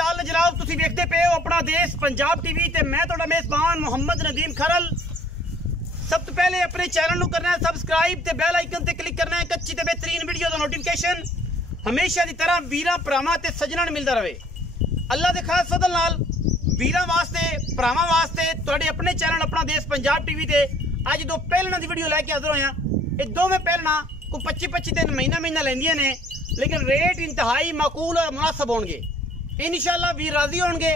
चाल जनाब तुसी देखते पे हो अपना देश पंजाब टीवी ते मैं तुहाडा मेजबान मोहम्मद नदीम खरल। सब तो पहले अपने चैनल नू करना है सब्सक्राइब ते बेल आइकन ते क्लिक करना है कच्ची ते बेहतरीन वीडियो दा नोटिफिकेशन हमेशा की तरह वीरां भरावां ते सज्जणां नूं मिलदा रहे। अल्लाह दे खास फजल नाल वीरां वास्ते भरावां वास्ते तुहाडे अपने चैनल अपना देश पंजाब टीवी ते अज दो पहलना दी वीडियो लैके हाजिर होया। ये दोवें पहलना को 25-25 दिन महीना लैंदियां ने, लेकिन रेट इंतहाई माकूल और मुनासब होंगे। इंशाअल्लाह वीर राजी होंगे।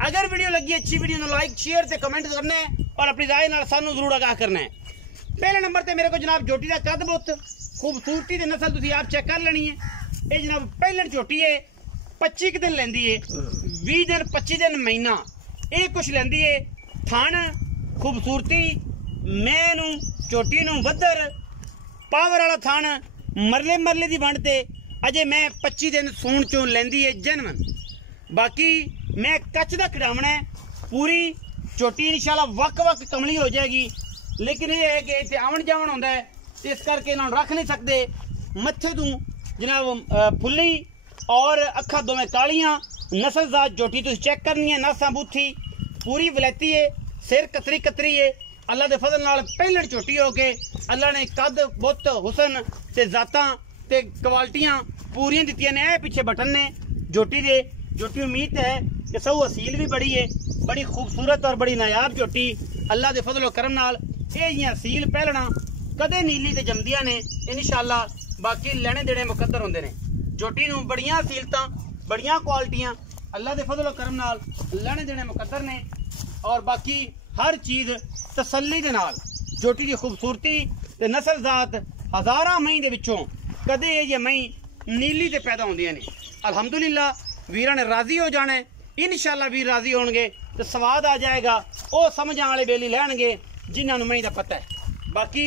अगर वीडियो लगी अच्छी वीडियो को लाइक शेयर ते कमेंट करना है और अपनी राय नाल सानू जरूर आगाह करना है। पहले नंबर ते मेरे को जनाब झोटी का कद बुत खूबसूरती ते नस्ल तुसीं आप चेक कर लेनी है। ये जनाब पहले झोटी है 25 दिन लेंदी है, 20 दिन 25 दिन महीना ये कुछ लेंदी है। थान खूबसूरती मैनू झोटी नू वधर पावर वाला थान मरले दी वंड ते अजे मैं 25 दिन सूण चों लेंदी है जनवन। बाकी मैं कच का खिडावना है पूरी झोटी इंशाल्लाह वक कमली हो जाएगी, लेकिन ये है कि इतने आवन जावन होंदा है इस करके इन्होंने रख नहीं सकते। मत्थे तू जनाब फुल्ली और अखा दोवें कालियां नस्लजात झोटी तुम चेक करनी है। नसा बूथी पूरी वलैती है, सिर कतरी है। अल्लाह के फजल नाल पहले झोटी हो के अल्लाह ने कद बुत हुसन ते जातां ते क्वालिटियां पूरियां दित्तियां ने। पिछे बटन ने झोटी दे। झोटी उम्मीद है कि सऊ असील भी बड़ी है, बड़ी खूबसूरत और बड़ी नायाब झोटी अल्लाह के फजल करम नाल। ये असील पहलना कदे नीली ते जमदियां ने इंशाअल्लाह। बाकी लेने देने मुकद्दर होंदे ने। झोटी नूं बड़ियां असीलतां बड़ियां क्वालिटियां अल्लाह के फजल करम नाल लेने देने मुकद्दर ने। और बाकी हर चीज़ तसल्ली दे नाल झोटी की खूबसूरती ते नस्लजात हज़ारां मई दे विचों कदे ये मई नीली ते पैदा होंदियां ने। अल्हम्दुलिल्लाह वीरां ने राजी हो जाना है। इंशाअल्लाह वीर राजी होणगे तो स्वाद आ जाएगा। वो समझ वाले बेली लैणगे जिन्हां नूं मई दा पता है। बाकी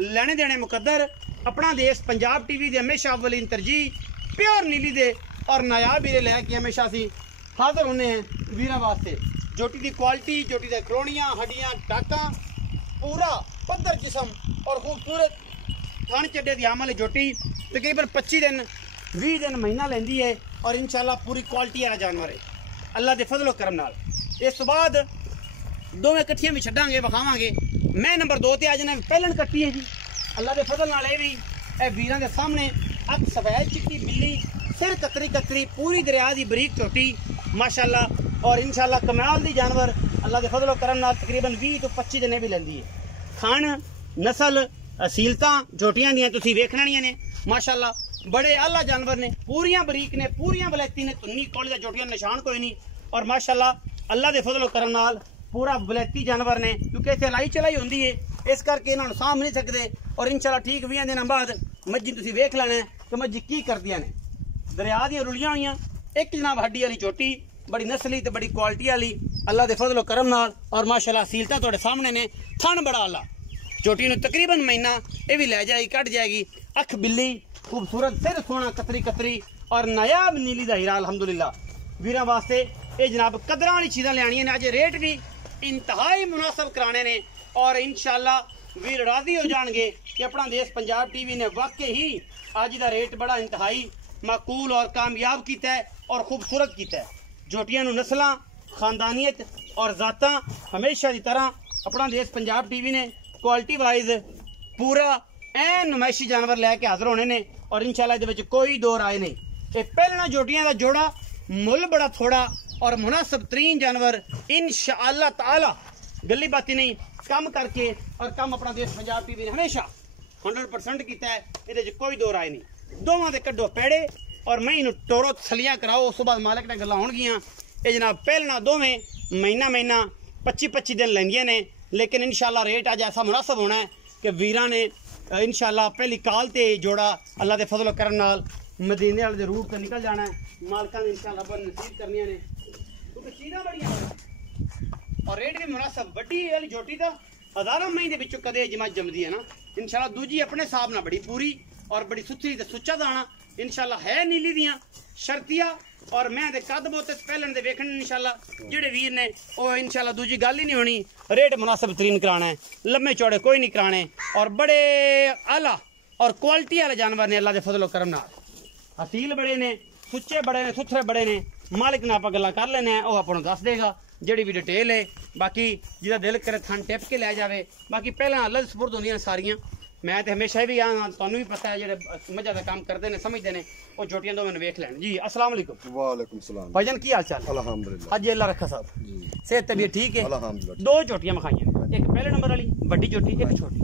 लेने देने मुकद्दर अपना देश पंजाब टीवी दे हमेशा अव्वलीन तरजीह प्योर नीली दे और नायाब वीरे लैके हमेशा असीं हाज़र होने हैं वीरां वास्ते। झोटी की क्वालिटी, झोटी दे करोड़ियां हड्डियां टाकां पूरा पद्धर जिसम और खूबसूरत थान चड्डे दी आमल झोटी तकरीबन 25 दिन 20 दिन महीना लेंदी है और इंशाअल्लाह पूरी क्वालिटी वाला जानवर है अल्लाह के फजलो करम नाल। इस तो बाद दोवें कट्ठियां भी छड्डांगे विखावांगे। मैं नंबर 2 ते आ जाना पहलन कट्टी है जी अल्लाह के फजल नाल। भी ए वीरां दे सामने अख सफेद चिट्टी बिल्ली सिर कतरी पूरी दरिया दी बरीक झोटी माशाअल्लाह और इंशाअल्लाह कमाल दी जानवर अल्लाह के फजलो करम नाल तकरीबन 20 तो 25 दिन भी लेंदी है। खान नस्ल असीलतां झोटियां दियां तुसीं वेखणियां ने माशाअल्लाह। बड़े आला जानवर ने, पूरियां बरीक ने, पूरियां वलैती ने, तुन्नी कोले दा झोटियां निशान कोई नहीं। और माशाअल्लाह अल्लाह दे फजल करम नाल पूरा वलैती जानवर ने, क्योंकि इत्थे लाई चलाई होंदी है इस करके इन्हां नूं साम नहीं सकदे। और इंशाअल्लाह ठीक 20 दिनों बाद मज्जी तुसीं वेख लैना है कि मज्जी की करदियां ने। दरिया दियां रुलियां होईयां एक जनाब हड्डी वाली झोटी बड़ी नस्ली ते बड़ी क्वालिटी वाली अल्लाह दे फजल करम नाल। और माशाअल्लाह सीलता तुहाडे सामने ने। थन बड़ा आला झोटी नूं तकरीबन महीना ये भी लै जाएगी कट जाएगी। अख बिल्ली खूबसूरत सिर सोना कतरी और नायाब नीली दा हीरा अल्हम्दुलिल्लाह। वीरां वास्ते ये जनाब कदरां वाली चीज़ां लियानियां ने। अज रेट भी इंतहाई मुनासब कराने ने और इंशाअल्लाह वीर राजी हो जाएंगे कि अपना देश पंजाब टीवी ने वाकई ही अज दा रेट बड़ा इंतहाई माकूल और कामयाब किया है और खूबसूरत किया है। झोटियां नूं नस्लां खानदानियत और जातां हमेशा की तरह अपना देश पंजाब टीवी ने क्वालिटी वाइज पूरा ऐन नुमाइशी जानवर लैके हाजिर होने ने। और इंशाअल्लाह इहदे विच कोई दो राय नहीं। ये पहलना झोटियां दा जोड़ा मुल बड़ा थोड़ा और मुनासिब तरीन जानवर इंशाअल्लाह ताला गली बाती नहीं कम करके और कम अपना देश पंजाब टीवी ने हमेशा 100% किया है। ये कोई दो राय नहीं। दोवां दे कड्डो पेड़े और मई नूं टोरो थलियां कराओ। उस तो बाद मालिक ने गल्लां होणगियां। ये जनाब पहलना दोवें महीना 25-25 दिन लैंदियां ने, लेकिन इंशाअल्लाह रेट अज ऐसा मुनासिब होना है कि वीरां ने इंशाअल्लाह पहली काल ते जोड़ा अल्लाह के फजल करम नाल मदीने वाले रूट से निकल जाना है। मालकां ने इंशाअल्लाह बन नसीब करनियां ने क्योंकि चीज़ां बड़ियां और रेट भी मुनासिब। वड्डी वाली झोटी दा हज़ारां मई दे विचों कदे जमा जमदी है ना। इंशाअल्लाह दूजी अपने हिसाब नाल बड़ी पूरी और बड़ी सुथरी ते सुच्चा दाना इंशाअल्लाह है नीली दियां शर्तिया। और मैं दे कद बहुत पहलन दे वेखण इंशाअल्लाह जेड़े वीर ने वो इंशाअल्लाह दूजी गल ही नहीं होनी। रेट मुनासिब तरीन कराना है, लम्बे चौड़े कोई नहीं कराने और बड़े आला और क्वालिटी वाले जानवर ने अल्लाह के फजल करम नाल। असील बड़े ने, सुच्चे बड़े ने, सुथरे बड़े ने मालिक नाल आपां गल्लां कर लेने वो आपको दस देगा ਜਿਹੜੀ ਵੀ डिटेल है। बाकी जिहदा दिल करे थन टिप के लै जावे। बाकी पहला अल्लाह दे सुपुर्द होंदियां सारियां। मैं तो हमेशा भी आं तुहानू भी पता है जेह्ड़े मजा दा काम करदे ने समझदे ने वो जोटियां दो मैनू वेख लैन जी। अस्सलाम वालेकुम। वालेकुम सलाम भाईजान की हाल चाल? अल्हम्दुलिल्लाह। हाजी अल्लाह रखा साहब जी सेहत तबीयत ठीक है? अल्हम्दुलिल्लाह। दो चोटियां मखाइयां ने, एक पहले नंबर वाली बड़ी चोटी, एक छोटी।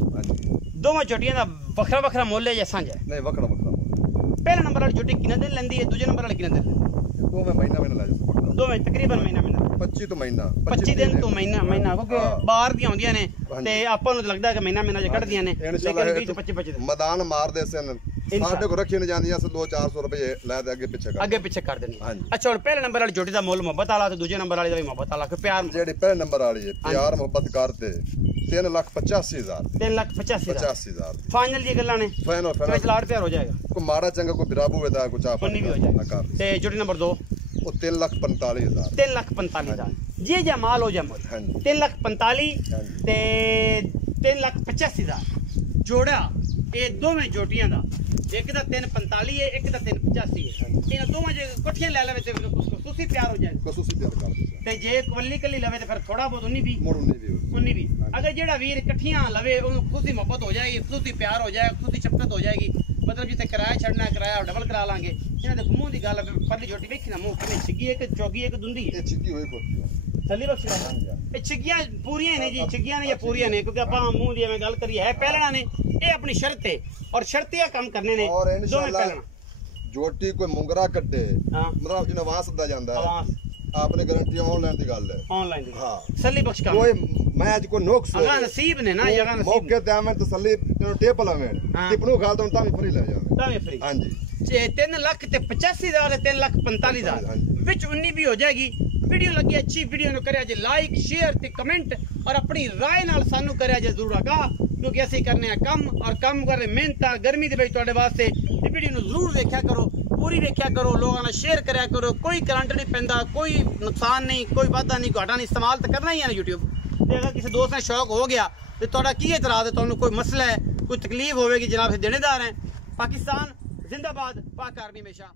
दोवां चोटियां दा वखरा वखरा मुੱਲ है या सांझा है? नहीं वखरा वखरा। पहले नंबर वाली चोटी कितना दिन लेंदी है, दूजे नंबर वाली कितना दिन? दो में महीना ला जा। दो में तकरीबन महीना 25 तो महीना 25 दिन तो महीना क्योंकि बाहर दी आउंदियां ने ते आपां नूं लगदा है कि महीना जे कढदियां ने, लेकिन 20 25 दिन मैदान मार दे सन साडे को रखी नहीं जांदियां 200-400 रुपए लै दे अगे पिछे कर देनी। अच्छा हुण पहले नंबर वाली जोटी दा मुੱਲ मोहब्बत वाला ते दूजे नंबर वाली दा भी मोहब्बत वाला कि प्यार जेडी पहले नंबर वाली है प्यार मोहब्बत करते 3,85,000 3,85,000 फाइनल जी गल्लां ने फाइनल लाड़ प्यार हो जाएगा। को माड़ा चंगा को बिराबू वेदा कुछ आप भी हो जाएगा। ते जोटी नंबर 2 वो 3,45,000 3,45,000 जे जा माल हो जा मुੱਲ 3,45,000 ते 3,85,000 जोड़ा ये दोवें जोटियां दा एक दा 3,45 है एक दा 3,85 है। इन दोवां जे इकट्ठियां ले लेवे ते खुशी प्यार हो जाए खुशी प्यार कर दे ते जे कवली कली लवे ते फिर थोड़ा बहुत उन्नी भी उन्नी भी अगर जेड़ा वीर इकट्ठियां लवे ओनु खुशी मोहब्बत हो जाएगी, खुशी प्यार हो जाएगा, खुशी शफकत हो जाएगी। मतलब जिथे किराया छड़ना किराया डबल करा लांगे। इन्हां दे घुमों दी गल परली जोटी वेखी ना मुंह किने छिगी एक चौगी एक दुंदी है छिगी होई को थल्ली बख्शी ए छिगियां पूरियां ने जी, छिगियां ने या पूरियां ने क्योंकि आपां मुंह दी मैं गल करी है पहलना ने ये अपनी शर्त है और शर्तिया काम करने ने और दोवें पहलना जोटी कोई मुंगरा कट्टे मतलब जिन्हें आवाज दा जांदा है आपने गारंटी ऑनलाइन दी गल है ऑनलाइन दी हां तसल्ली बख्श काम कोई मैं आज को नोक्स अगर नसीब ने ना जगह नसीब मौके ते मैं तसल्ली टेप लावे टिपनो गाल तो ता भी फ्री ले जावे ता भी फ्री। हां जी 3,85,000 3,45,000 विच 19 भी हो जाएगी। वीडियो लगी अच्छी वीडियो नु करे जे लाइक शेयर ते कमेंट और अपनी राय नाल सानू करे जे जरूर आगा क्योंकि ऐसे करने कम और कम कर मेहनत गर्मी दे विच तुहाडे वास्ते वीडियो नु जरूर देखा करो, पूरी देखा करो, लोगों ने शेयर करया करो। कोई करंट नहीं पैंदा, कोई नुकसान नहीं, कोई वादा नहीं, घाटा नहीं, इस्तेमाल तो करना ही है ना यूट्यूब ते। अगर किसी दोस्त ने शौक हो गया तो तुहाडा की एतराज है, तुहानू कोई मसला है, कोई तकलीफ होगी जनाब से देनेदार है। पाकिस्तान जिंदाबाद, पाक आर्मी हमेशा।